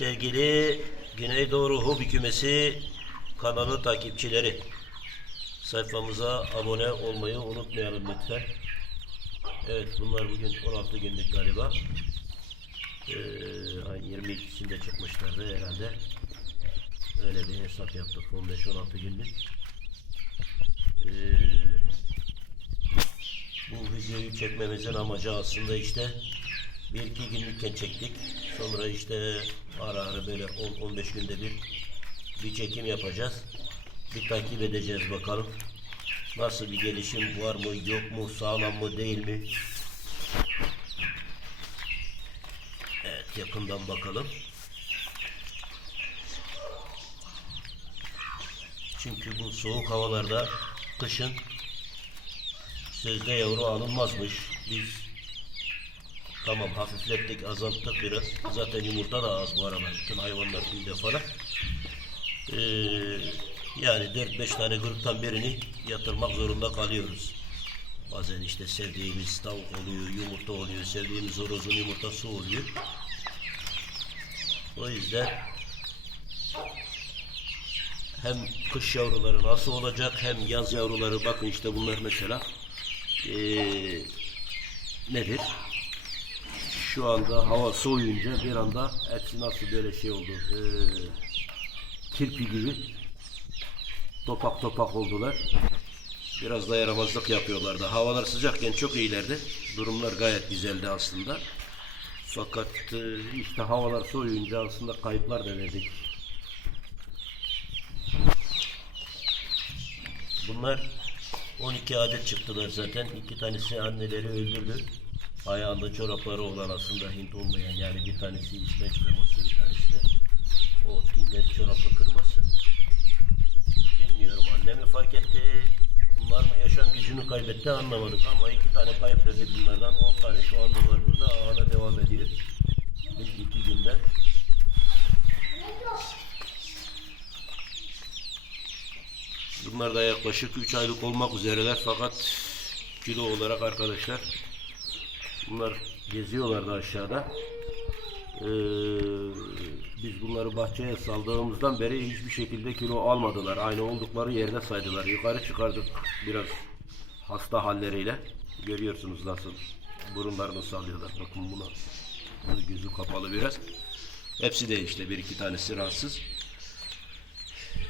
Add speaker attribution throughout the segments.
Speaker 1: Sevgili Güneydoğu Hobi Kümesi kanalı takipçileri. Sayfamıza abone olmayı unutmayalım lütfen. Evet bunlar bugün 16 günlük galiba. Ee, ay 22'sinde çıkmışlardı herhalde. Öyle bir hesap yaptık 15-16 günlük. Ee, bu videoyu çekmemizin amacı aslında işte bir iki günlükken çektik. Sonra işte ara ara böyle 10-15 günde bir bir çekim yapacağız. Bir takip edeceğiz bakalım. Nasıl bir gelişim var mı yok mu sağlam mı değil mi? Evet yakından bakalım. Çünkü bu soğuk havalarda kışın sözde yavru alınmazmış. Biz tamam hafiflettik azalttık biraz. Zaten yumurta da az bu aralar. Bütün hayvanlar tüyde falan. Ee, yani 4-5 tane gruptan birini yatırmak zorunda kalıyoruz. Bazen işte sevdiğimiz tavuk oluyor, yumurta oluyor, sevdiğimiz horozun yumurtası oluyor. O yüzden hem kış yavruları nasıl olacak hem yaz yavruları bakın işte bunlar mesela ee, nedir? Şu anda hava soğuyunca bir anda hepsi nasıl böyle şey oldu ee, kirpi gibi topak topak oldular. Biraz da yaramazlık yapıyorlardı. Havalar sıcakken çok iyilerdi. Durumlar gayet güzeldi aslında. Fakat e, işte havalar soğuyunca aslında kayıplar da verdik. Bunlar 12 adet çıktılar zaten. İki tanesi anneleri öldürdü. Ayağında çorapları olan aslında Hint olmayan yani bir tanesi içten çıkarması bir tanesi de o dinlet çoraplı kırması. Bilmiyorum anne mi fark etti? Bunlar mı yaşam gücünü kaybetti anlamadık ama iki tane kayıpladı bunlardan 10 tane şu anda var burada ağına devam ediyor. İlk iki günden. Bunlar da yaklaşık 3 aylık olmak üzereler fakat kilo olarak arkadaşlar bunlar geziyorlardı aşağıda. Ee, biz bunları bahçeye saldığımızdan beri hiçbir şekilde kilo almadılar. Aynı oldukları yerde saydılar. Yukarı çıkardık biraz hasta halleriyle. Görüyorsunuz nasıl burunlarını sallıyorlar. Bakın buna. Gözü kapalı biraz. Hepsi de işte bir iki tanesi rahatsız.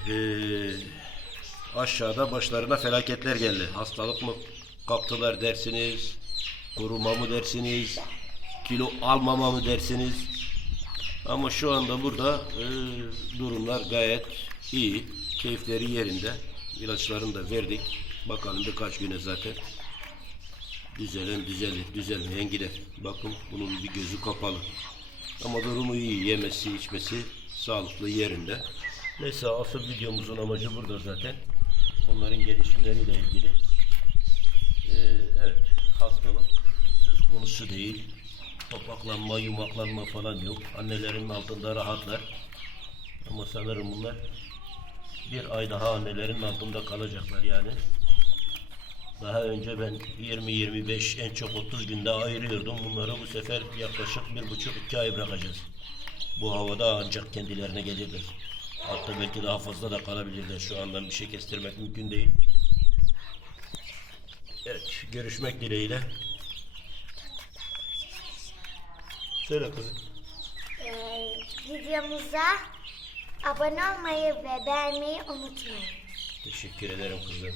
Speaker 1: Ee, aşağıda başlarına felaketler geldi. Hastalık mı kaptılar dersiniz, kuruma mı dersiniz, kilo almama mı dersiniz. Ama şu anda burada e, durumlar gayet iyi. Keyifleri yerinde. İlaçlarını da verdik. Bakalım birkaç güne zaten düzelen düzelir, düzelmeyen gider. Bakın bunun bir gözü kapalı. Ama durumu iyi. Yemesi, içmesi sağlıklı yerinde. Neyse asıl videomuzun amacı burada zaten. Bunların gelişimleriyle ilgili. Ee, evet, hastalık konusu değil. Topaklanma, yumaklanma falan yok. Annelerin altında rahatlar. Ama sanırım bunlar bir ay daha annelerin altında kalacaklar yani. Daha önce ben 20-25 en çok 30 günde ayırıyordum. Bunları bu sefer yaklaşık bir buçuk iki ay bırakacağız. Bu havada ancak kendilerine gelirler. Hatta belki daha fazla da kalabilirler. Şu andan bir şey kestirmek mümkün değil. Evet, görüşmek dileğiyle. Söyle kızım.
Speaker 2: Ee, videomuza abone olmayı ve beğenmeyi unutmayın.
Speaker 1: Teşekkür ederim kızım.